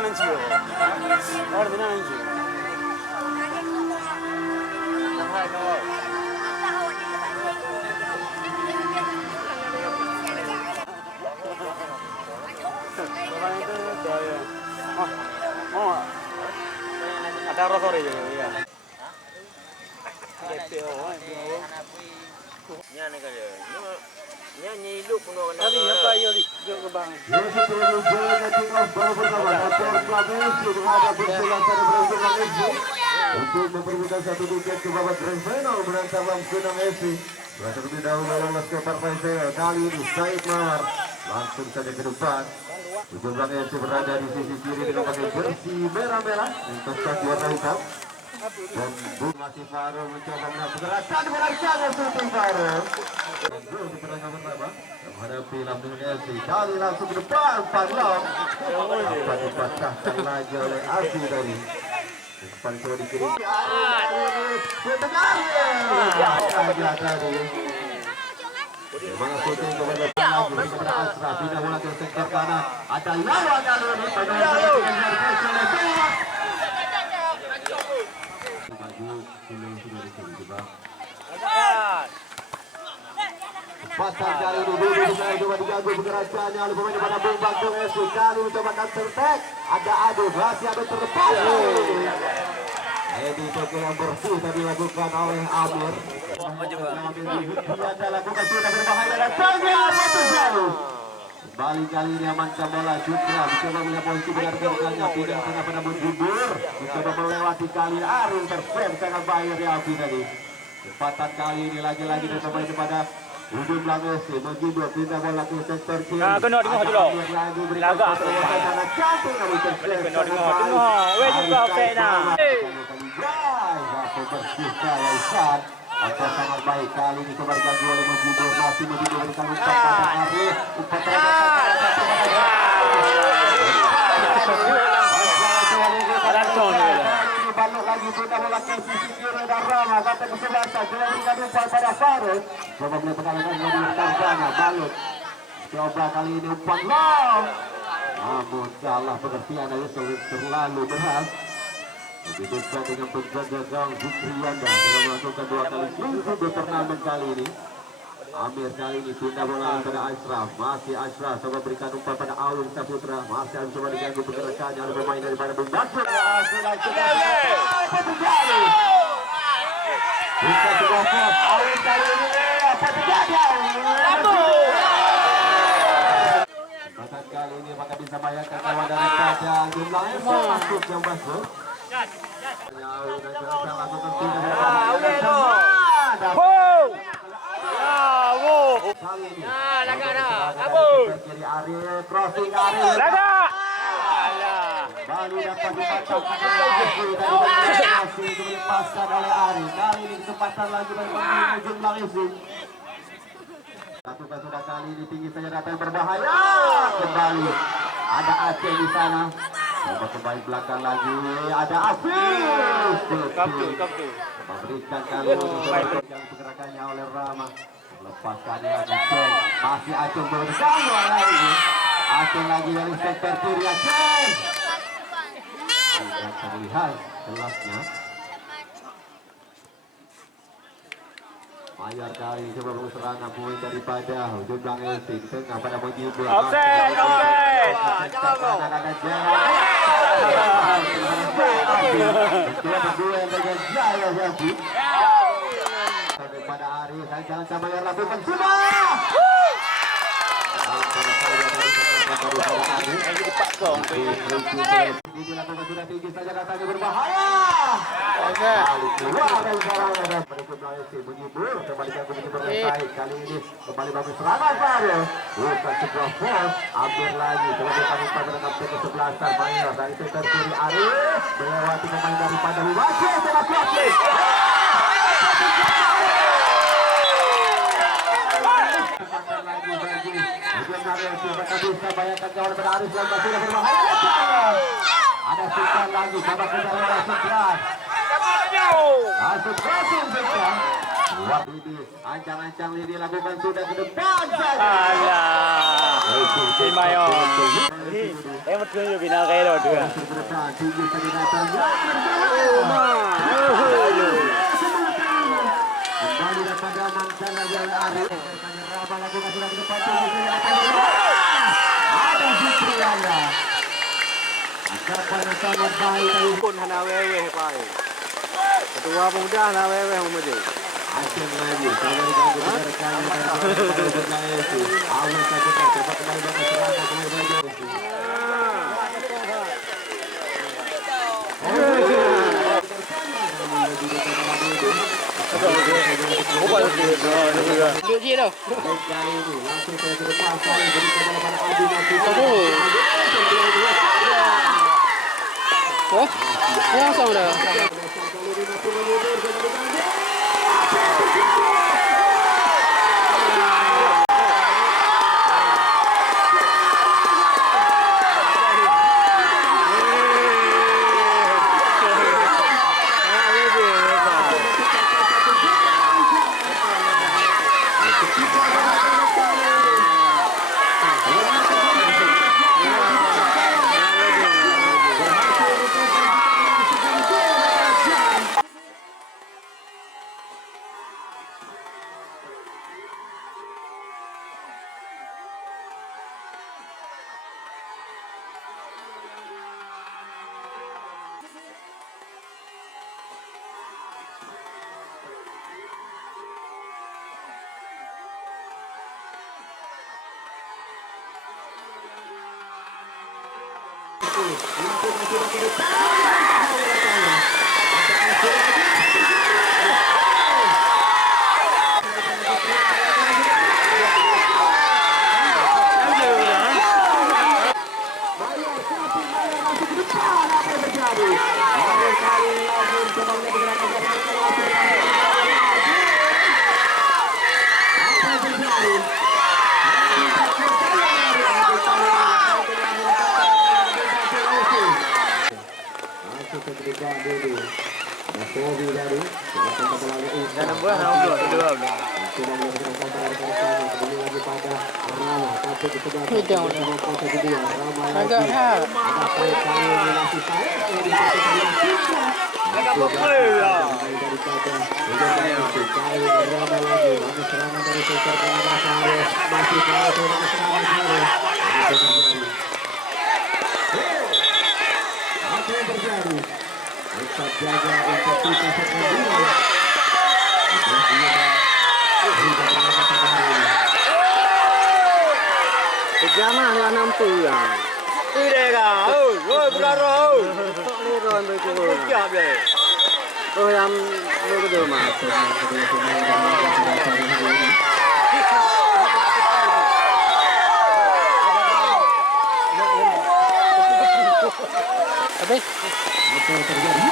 nan ciwo. Orang dinan nan ciwo. Orang itu daya. Oh. Ada rosor ya. Nyanyi kali. Nyanyi lu puno kena. Tadi apa yo di ke bang. Untuk memperbutkan satu tiket ke babak grand final menantang Lampung FC. Terlebih dahulu lolos ke partai final. Kali ini Said Mawar langsung saja ke depan. Ujung Bang FC berada di sisi kiri dengan pakai jersey merah-merah untuk kaki warna hitam. Dan masih Faro mencoba melakukan gerakan merancang shooting Faro. Dan gol di pertandingan pertama menghadapi Lampung FC. Kali langsung ke depan Parlong. Dapat dipatahkan lagi oleh Asi tadi. Depan coba di kiri. Sebenarnya tadi. Memang shooting kepada Ashraf. Pindah bola ke sektor kanan. Ada lawan kali ini. Pasang kali ini dulu saya coba diganggu pergerakannya oleh pemain pada Bumbang FC. Kali mencoba counter attack. Ada Ado masih ada terlepas. Edi Tokyo yang bersih tadi dilakukan oleh Amir. Dia lakukan sudah berbahaya dan tangan satu jauh. Kembali kali ini amankan bola Cukra mencoba melihat posisi benar-benarnya pindah tengah pada Mujibur mencoba melewati kali Arun terframe sangat baik dari Alfi tadi. Kesempatan kali ini lagi-lagi dicoba kepada ujung belakang FC Mujibur pindah bola ke sektor kiri. Nah, kena dengar dulu. Lagak sangat cantik kali terframe. Kena dengar. Weh juga pena. Aku bersih kali Isan. Maka sangat baik kali ini kembali ganggu oleh Mujibur. Masih Mujibur berikan umpan pada Arif. Umpan balik lagi sudah melakukan sisi kiri dan Rama kata kesebelasan sudah berikan umpan pada Faruk. Coba melihat pertandingan dari sana balik. Coba kali ini umpan long. Namun salah pengertian aja terlalu berat. Diberikan dengan penjaga gawang Zukrianda sudah melakukan 2 kali selesai di turnamen kali ini. Amir kali ini pindah bola pada Ashraf. Masih Ashraf coba berikan umpan pada Aul Saputra. Masih harus coba diganggu pergerakannya oleh pemain daripada Bumbang. Apa terjadi? Bisa sebuah pos. Aul kali ini apa terjadi? Kesempatan kali ini apakah bisa bayangkan kawan daripada jumlahnya masuk yang masuk. Bali dapat dilepaskan oleh Ari. Kali ini kesempatan lagi bagi pemain jumlah isi. Lakukan sudah kali ini tinggi saja datang berbahaya. Kembali ada Aceh di sana. Coba kembali belakang lagi. Ada Afif. Kaptu. Memberikan kali yang pergerakannya oleh Rama. Lepaskannya lagi Ceng. Masih Aceh berganggu lagi. Aceh lagi dari sektor kiri Aceh. Tidak terlihat jelasnya. Mayor kali coba serangan poin daripada ujung belakang LC tengah pada Mujibur. Offside. Ada Jaya. Berdua dengan Jaya Yafi. Daripada Ari jangan sama yang lakukan sudah. Dilakukan sudah tinggi saja katanya berbahaya. Keluar dari serangan berikutnya Mujibur kembalikan ke Mujibur kali ini kembali bagus serangan baru. Bukan sebuah pos. Ambil lagi terlebih kami pada kapten ke-11 Mayor dari sektor kiri Arif melewati pemain daripada Wiwace sangat kuat. Bisa bayangkan kawan pada Arif yang masih berbahaya. Ada Sultan lagi, coba kita lewat Sultan. Masuk crossing Sultan. Wah ini ancang-ancang ini dilakukan sudah ke depan saja. Di Mayo. Em betul juga bina kayak lo dua. Berdepan, tinggi peningkatan. Kembali kepada Mangsana yang Arif. Rama lakukan sudah ke depan. Ada Fitriana. Anggapan sangat baik. Pun hana wewe pai. Ketua pemuda hana wewe maju. Aceng lagi. Coba diganggu rekannya dari sebelah Esi. Awal saja coba kembali dengan serangan kembali saja. Duduk sini dah. Langsung saya ke depan. Saya berikan kepada Adi Nasir. Oh, yang sama dah. Jangan buat nama dua. Agak hal. Agak pokok lah. Tetap jaga untuk kita sekedar. Jangan dengan nampu ya. Tidak kah? Oh, beraro. Leron begitu. Siap deh. Oh, yang begitu mas. Habis. Apa yang terjadi?